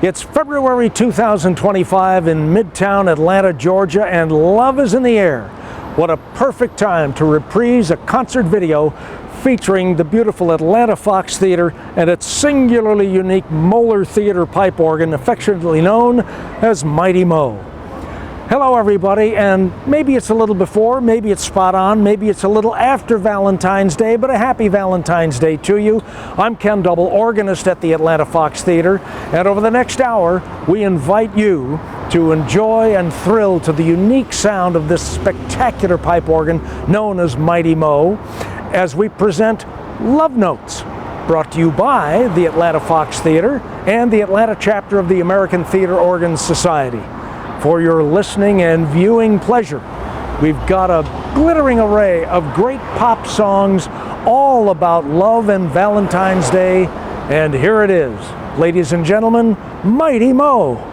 It's February 2025 in Midtown Atlanta, Georgia, and love is in the air. What a perfect time to reprise a concert video featuring the beautiful Atlanta Fox Theatre and its singularly unique Moeller Theatre pipe organ, affectionately known as Mighty Mo. Hello everybody, and maybe it's a little before, maybe it's spot on, maybe it's a little after Valentine's Day, but a happy Valentine's Day to you. I'm Ken Double, organist at the Atlanta Fox Theatre, and over the next hour, we invite you to enjoy and thrill to the unique sound of this spectacular pipe organ known as Mighty Mo, as we present Love Notes, brought to you by the Atlanta Fox Theatre and the Atlanta chapter of the American Theatre Organist Society. For your listening and viewing pleasure, we've got a glittering array of great pop songs all about love and Valentine's Day, and here it is, ladies and gentlemen, Mighty Mo.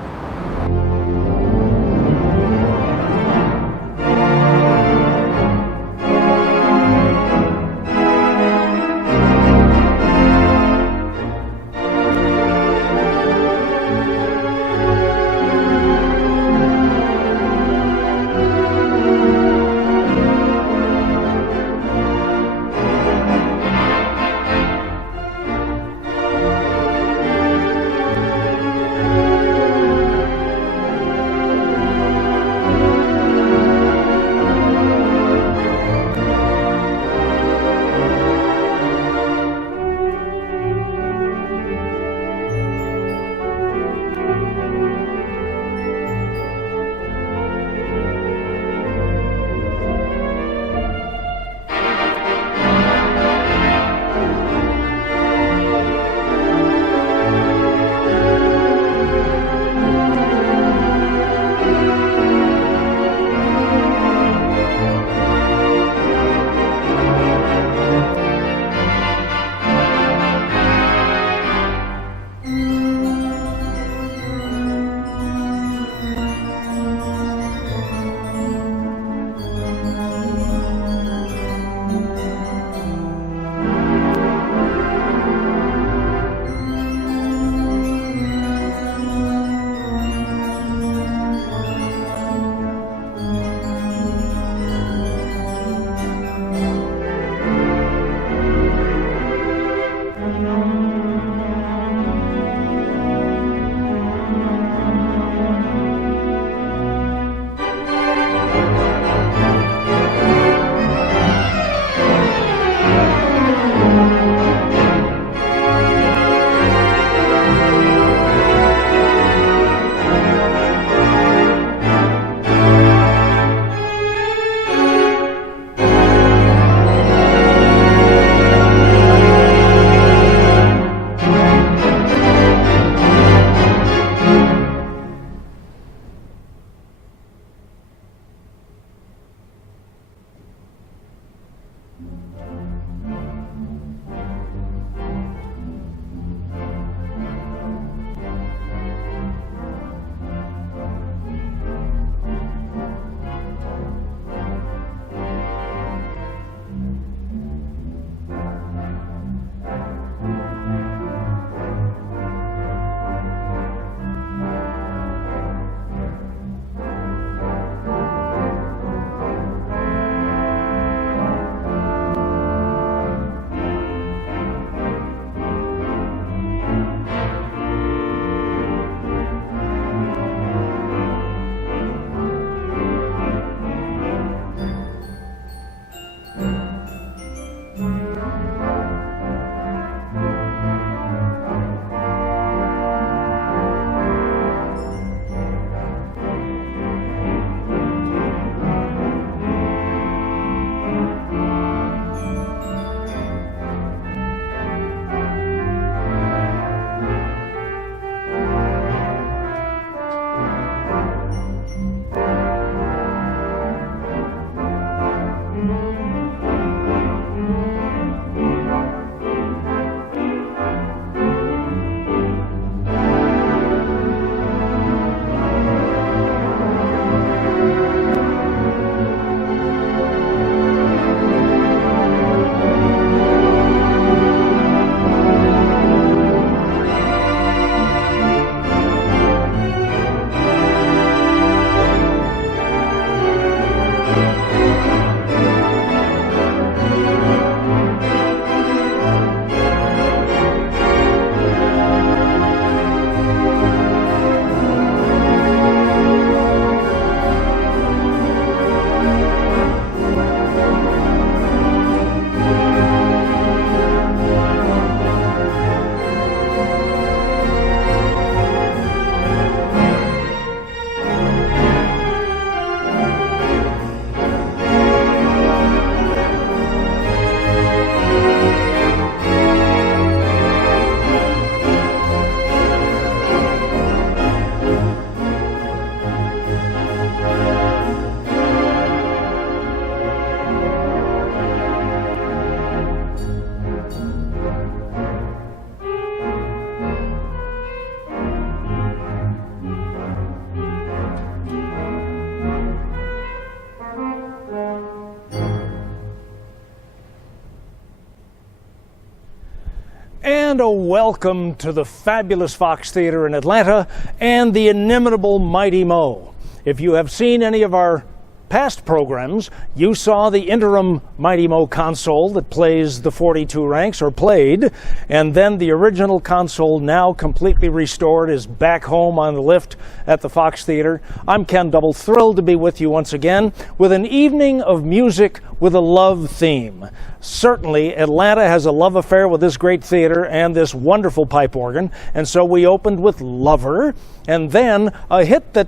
And a welcome to the fabulous Fox Theatre in Atlanta and the inimitable Mighty Mo. If you have seen any of our past programs, you saw the interim Mighty Mo console that plays the 42 ranks, or played, and then the original console, now completely restored, is back home on the lift at the Fox Theatre. I'm Ken Double, thrilled to be with you once again with an evening of music with a love theme. Certainly, Atlanta has a love affair with this great theater and this wonderful pipe organ, and so we opened with Lover, and then a hit that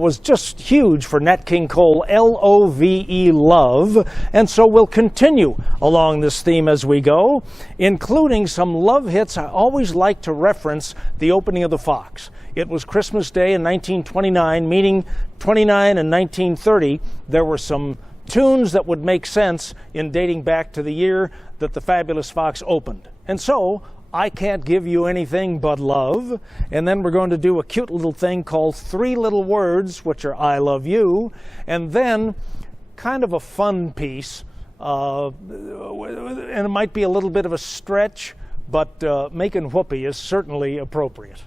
was just huge for Nat King Cole, L-O-V-E, Love, and so we'll continue along this theme as we go, including some love hits. I always like to reference the opening of the Fox. It was Christmas Day in 1929, meaning 29 and 1930. There were some tunes that would make sense in dating back to the year that the fabulous Fox opened. And so, I Can't Give You Anything But Love, and then we're going to do a cute little thing called Three Little Words, which are I Love You, and then kind of a fun piece, and it might be a little bit of a stretch, but Making Whoopee is certainly appropriate.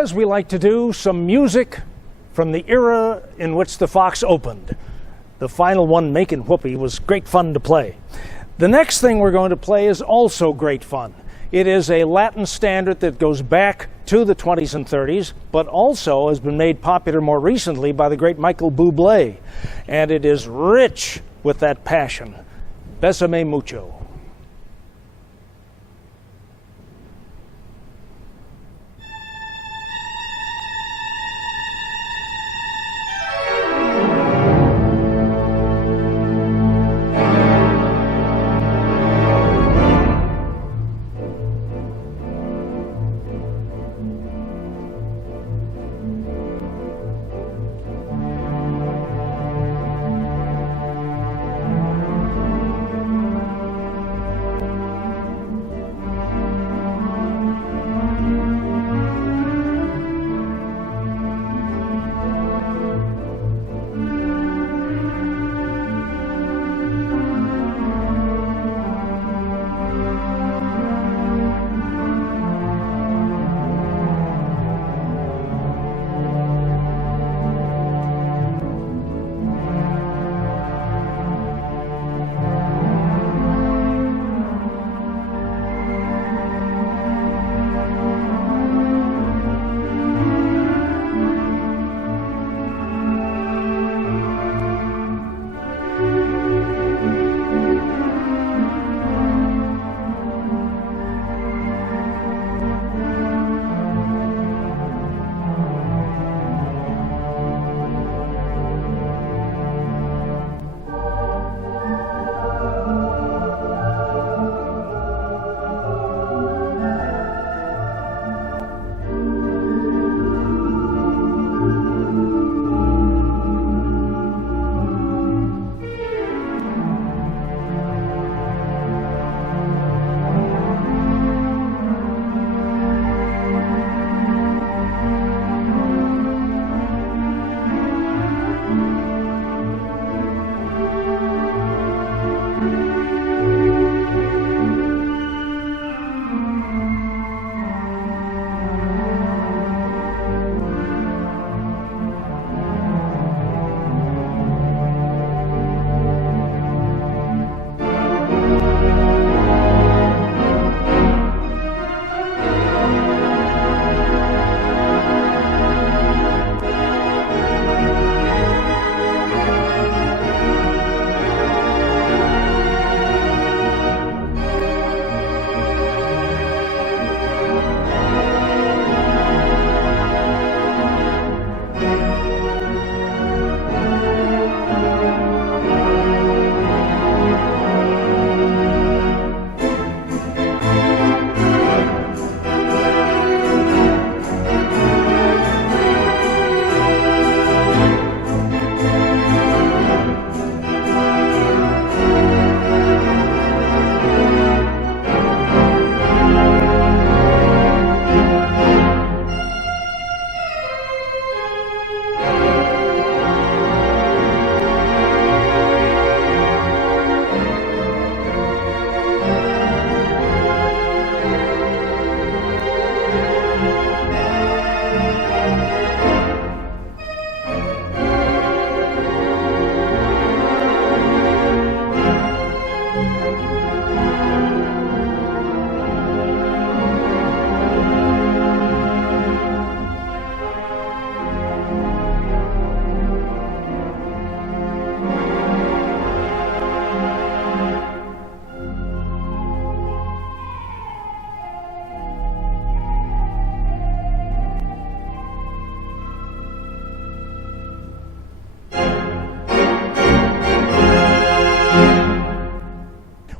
as we like to do, some music from the era in which the Fox opened. The final one, Makin' Whoopee, was great fun to play. The next thing we're going to play is also great fun. It is a Latin standard that goes back to the 20s and 30s, but also has been made popular more recently by the great Michael Bublé. And it is rich with that passion. Bésame mucho.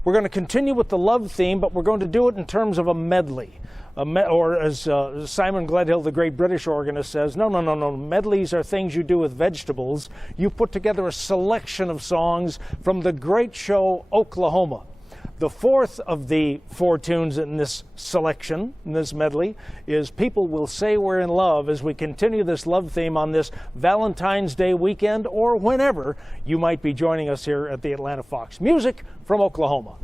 We're going to continue with the love theme, but we're going to do it in terms of a medley. Or as Simon Gledhill, the great British organist, says, no. Medleys are things you do with vegetables. You put together a selection of songs from the great show Oklahoma. The fourth of the four tunes in this selection, in this medley, is People Will Say We're in Love, as we continue this love theme on this Valentine's Day weekend, or whenever you might be joining us here at the Atlanta Fox. Music from Oklahoma.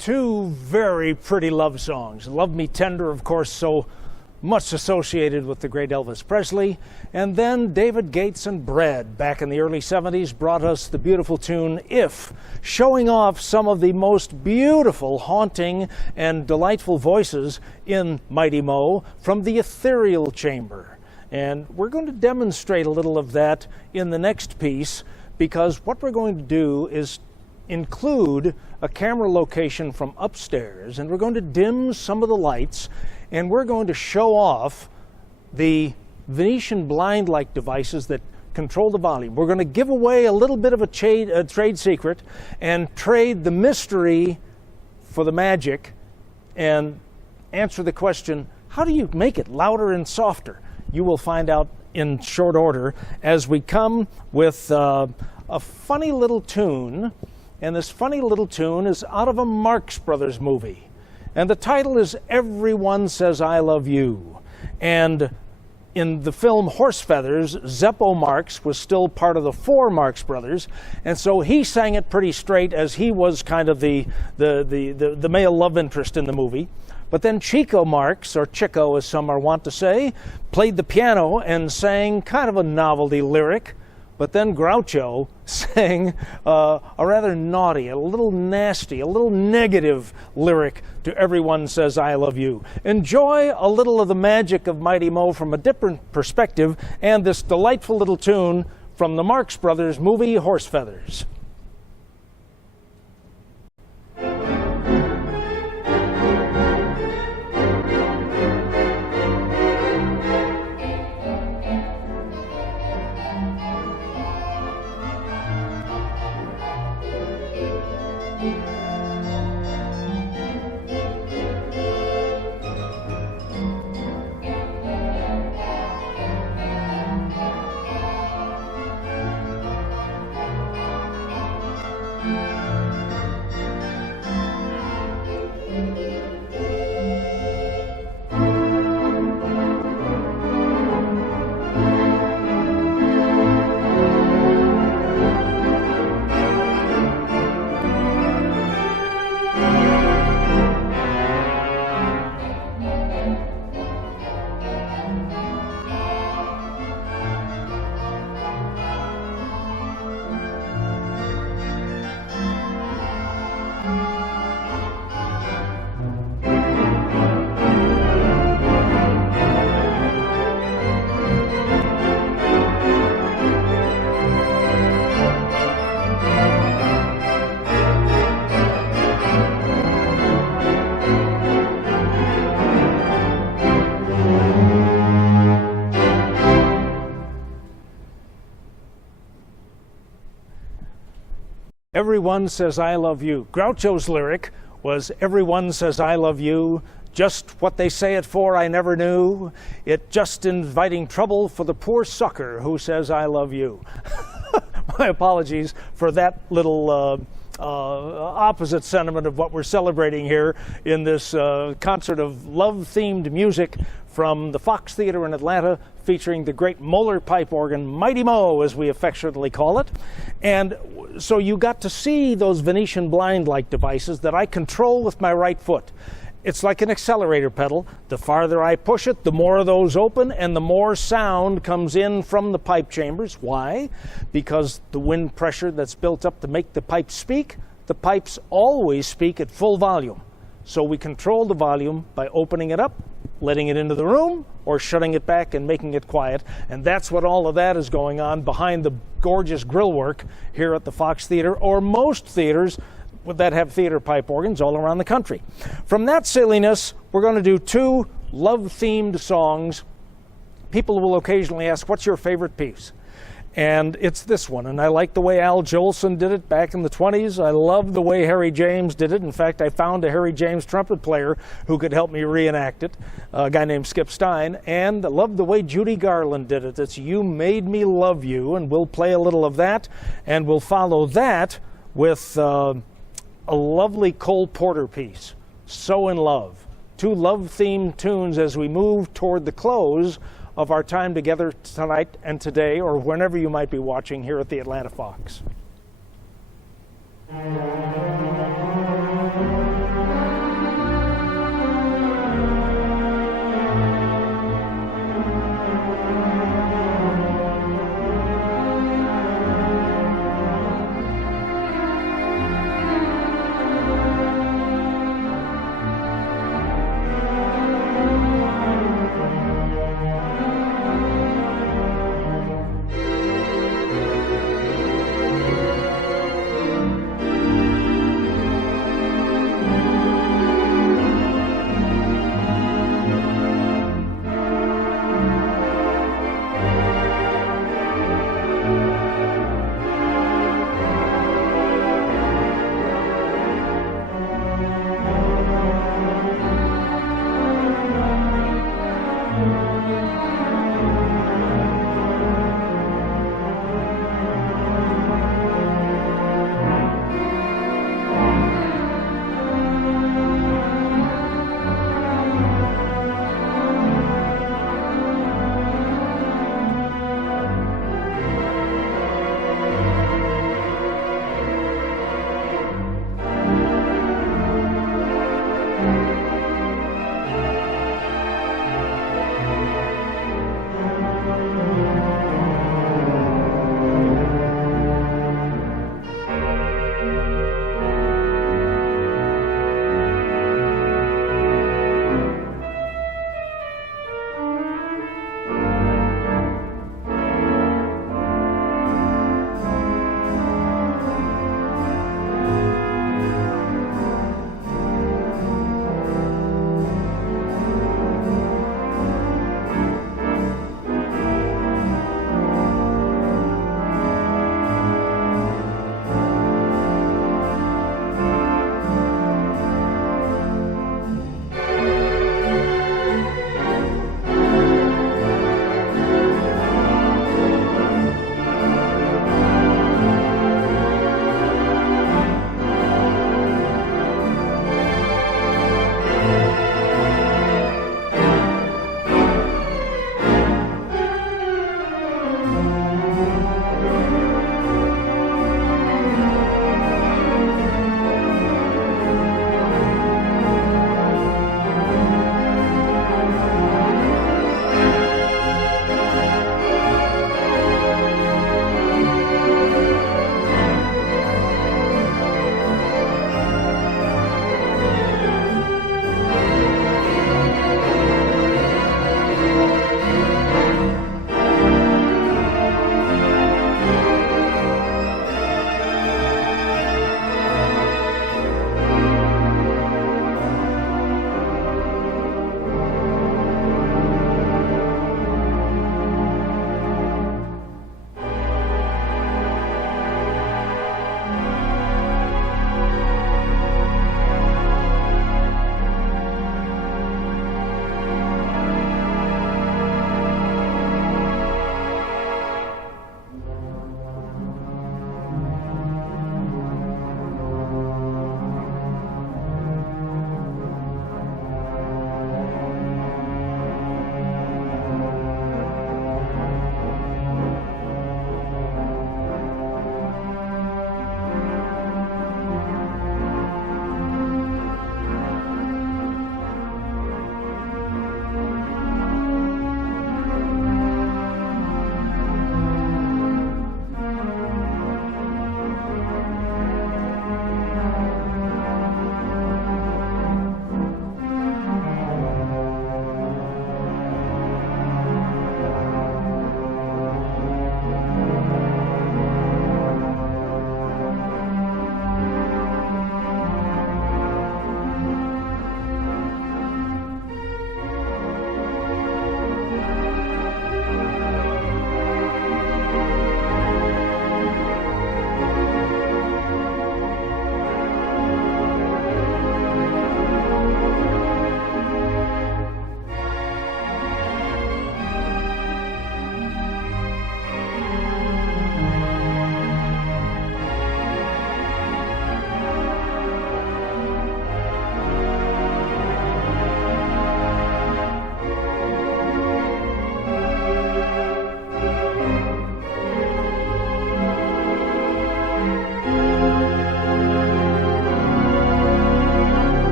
two very pretty love songs. Love Me Tender, of course, so much associated with the great Elvis Presley. And then David Gates and Bread, back in the early 70s, brought us the beautiful tune If, showing off some of the most beautiful, haunting, and delightful voices in Mighty Mo from the ethereal chamber. And we're going to demonstrate a little of that in the next piece, because what we're going to do is include a camera location from upstairs, and we're going to dim some of the lights, and we're going to show off the Venetian blind-like devices that control the volume. We're going to give away a little bit of a trade secret and trade the mystery for the magic and answer the question, how do you make it louder and softer? You will find out in short order as we come with a funny little tune. And this funny little tune is out of a Marx Brothers movie. And the title is Everyone Says I Love You. And in the film Horse Feathers, Zeppo Marx was still part of the four Marx Brothers. And so he sang it pretty straight, as he was kind of the male love interest in the movie. But then Chico Marx, or Chico as some are wont to say, played the piano and sang kind of a novelty lyric. But then Groucho sang a rather naughty, a little nasty, a little negative lyric to Everyone Says I Love You. Enjoy a little of the magic of Mighty Mo from a different perspective, and this delightful little tune from the Marx Brothers movie Horse Feathers. Everyone Says I Love You. Groucho's lyric was, Everyone says I love you, just what they say it for I never knew, it just inviting trouble for the poor sucker who says I love you. My apologies for that little opposite sentiment of what we're celebrating here in this concert of love-themed music from the Fox Theatre in Atlanta, featuring the great Moeller pipe organ, Mighty Mo, as we affectionately call it. And so you got to see those Venetian blind-like devices that I control with my right foot. It's like an accelerator pedal. The farther I push it, the more of those open and the more sound comes in from the pipe chambers. Why? Because the wind pressure that's built up to make the pipes speak, the pipes always speak at full volume. So we control the volume by opening it up, letting it into the room, or shutting it back and making it quiet. And that's what all of that is going on behind the gorgeous grill work here at the Fox Theatre, or most theaters that have theater pipe organs all around the country. From that silliness, we're going to do two love-themed songs. People will occasionally ask, what's your favorite piece? And it's this one, and I like the way Al Jolson did it back in the 20s. I love the way Harry James did it. In fact, I found a Harry James trumpet player who could help me reenact it, a guy named Skip Stein. And I love the way Judy Garland did it. It's You Made Me Love You, and we'll play a little of that, and we'll follow that with a lovely Cole Porter piece, So in Love. Two love-themed tunes as we move toward the close of our time together tonight and today, or whenever you might be watching here at the Atlanta Fox.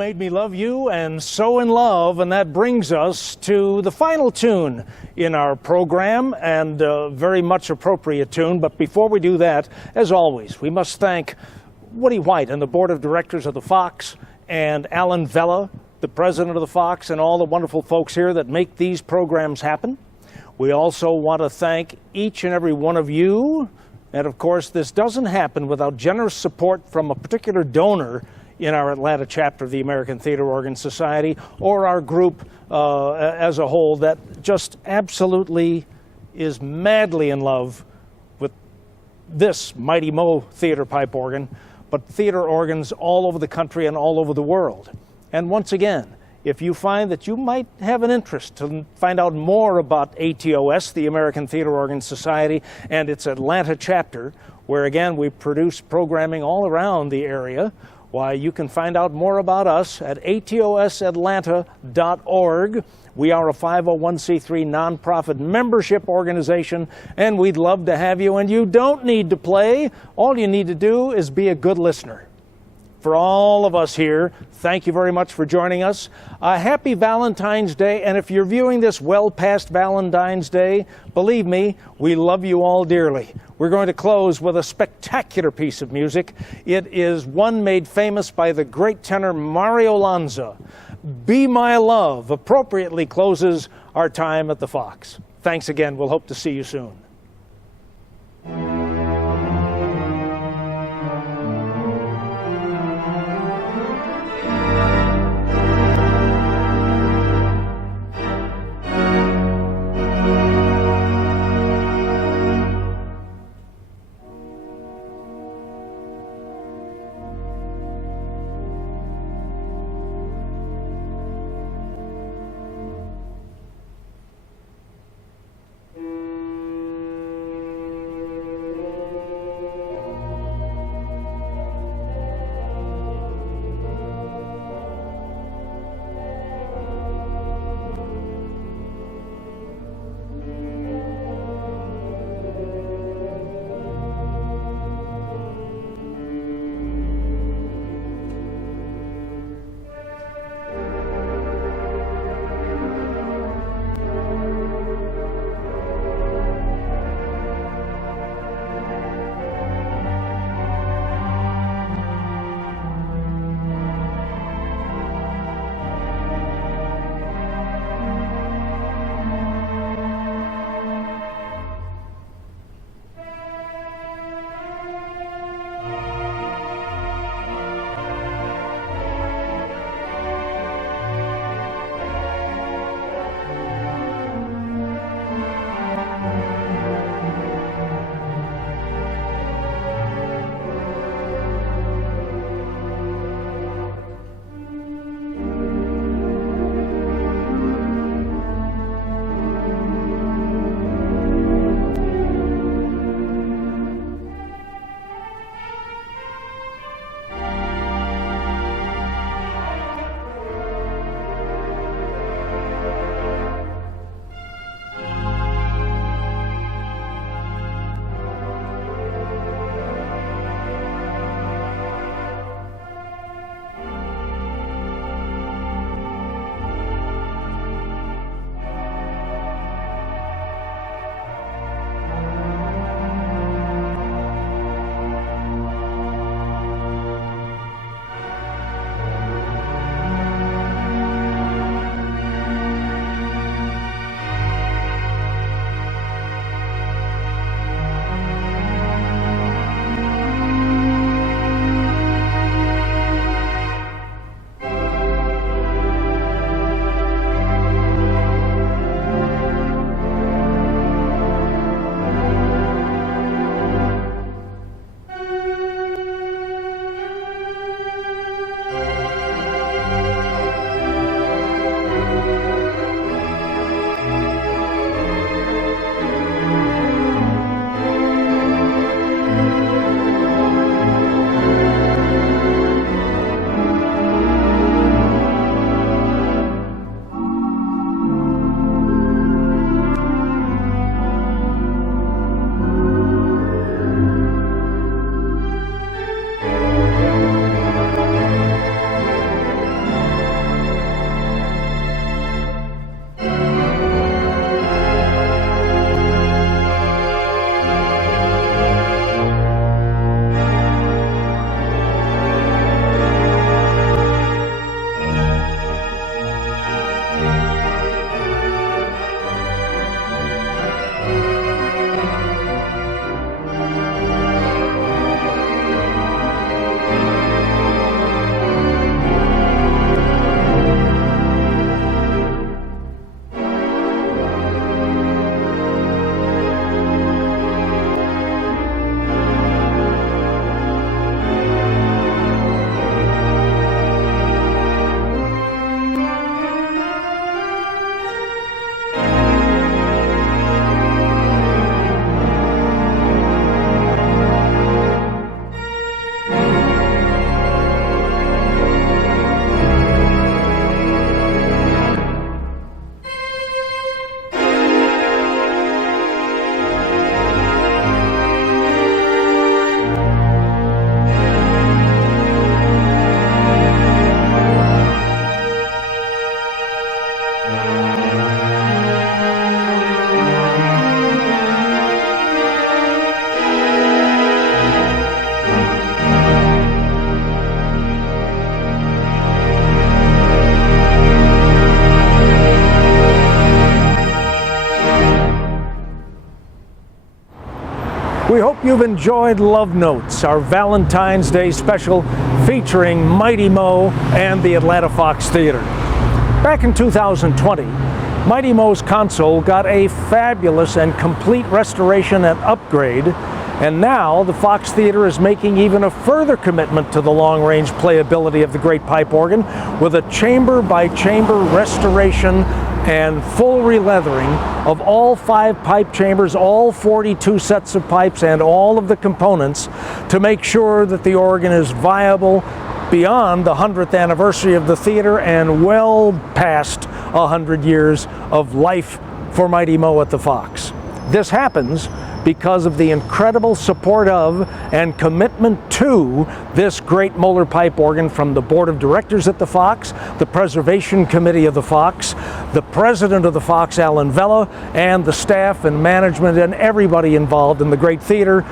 made me love you, and so in love, and that brings us to the final tune in our program, and a very much appropriate tune. But before we do that, as always, we must thank Woody White and the board of directors of the Fox, and Alan Vella, the president of the Fox, and all the wonderful folks here that make these programs happen. We also want to thank each and every one of you, and of course this doesn't happen without generous support from a particular donor in our Atlanta chapter of the American Theatre Organist Society, or our group as a whole, that just absolutely is madly in love with this Mighty Mo theater pipe organ, but theater organs all over the country and all over the world. And once again, if you find that you might have an interest to find out more about ATOS, the American Theatre Organist Society, and its Atlanta chapter, where again we produce programming all around the area, why, you can find out more about us at atosatlanta.org. We are a 501c3 nonprofit membership organization, and we'd love to have you. And you don't need to play. All you need to do is be a good listener. For all of us here, thank you very much for joining us. Happy Valentine's Day, and if you're viewing this well past Valentine's Day, believe me, we love you all dearly. We're going to close with a spectacular piece of music. It is one made famous by the great tenor Mario Lanza. Be My Love appropriately closes our time at the Fox. Thanks again. We'll hope to see you soon. you've enjoyed Love Notes, our Valentine's Day special featuring Mighty Mo and the Atlanta Fox Theater. Back in 2020, Mighty Mo's console got a fabulous and complete restoration and upgrade, and now the Fox Theater is making even a further commitment to the long-range playability of the great pipe organ with a chamber-by-chamber restoration and full releathering of all 5 pipe chambers, all 42 sets of pipes, and all of the components to make sure that the organ is viable beyond the 100th anniversary of the theater and well past 100 years of life for Mighty Mo at the Fox. This happens because of the incredible support of and commitment to this great molar pipe organ from the board of directors at the Fox, the preservation committee of the Fox, the president of the Fox, Alan Vella, and the staff and management and everybody involved in the great theater,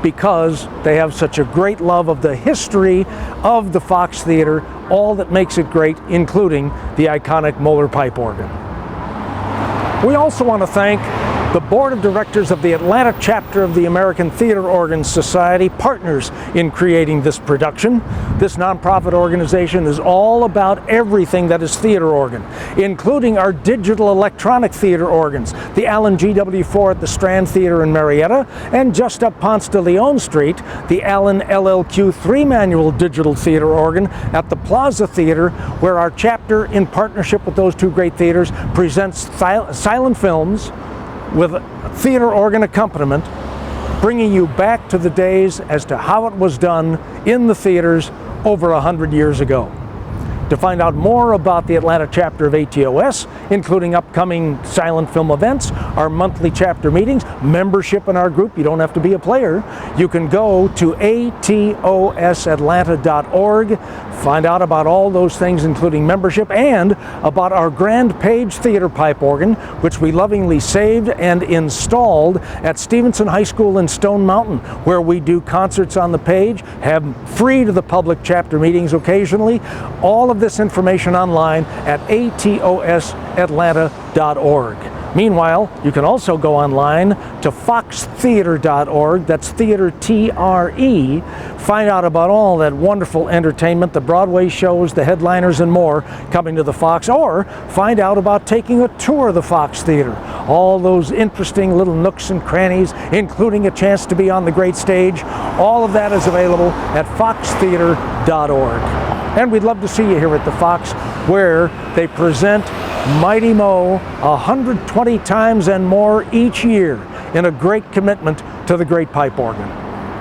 because they have such a great love of the history of the Fox Theater, all that makes it great, including the iconic molar pipe organ. We also want to thank the board of directors of the Atlanta chapter of the American Theatre Organist Society, partners in creating this production. This nonprofit organization is all about everything that is theater organ, including our digital electronic theater organs, the Allen GW4 at the Strand Theater in Marietta, and just up Ponce de Leon Street, the Allen LLQ3 manual digital theater organ at the Plaza Theater, where our chapter, in partnership with those two great theaters, presents silent films with theater organ accompaniment, bringing you back to the days as to how it was done in the theaters over 100 years ago. To find out more about the Atlanta chapter of ATOS, including upcoming silent film events, our monthly chapter meetings, membership in our group, you don't have to be a player, you can go to atosatlanta.org, find out about all those things, including membership, and about our Grand Page Theater pipe organ, which we lovingly saved and installed at Stevenson High School in Stone Mountain, where we do concerts on the Page, have free to the public chapter meetings occasionally. All of this information online at atosatlanta.org. Meanwhile, you can also go online to foxtheater.org, that's theater T-R-E, find out about all that wonderful entertainment, the Broadway shows, the headliners, and more coming to the Fox, or find out about taking a tour of the Fox Theater, all those interesting little nooks and crannies, including a chance to be on the great stage. All of that is available at foxtheater.org. And we'd love to see you here at the Fox, where they present Mighty Mo 120 times and more each year in a great commitment to the great pipe organ.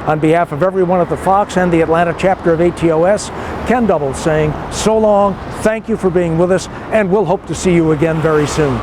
On behalf of everyone at the Fox and the Atlanta chapter of ATOS, Ken Double saying so long, thank you for being with us, and we'll hope to see you again very soon.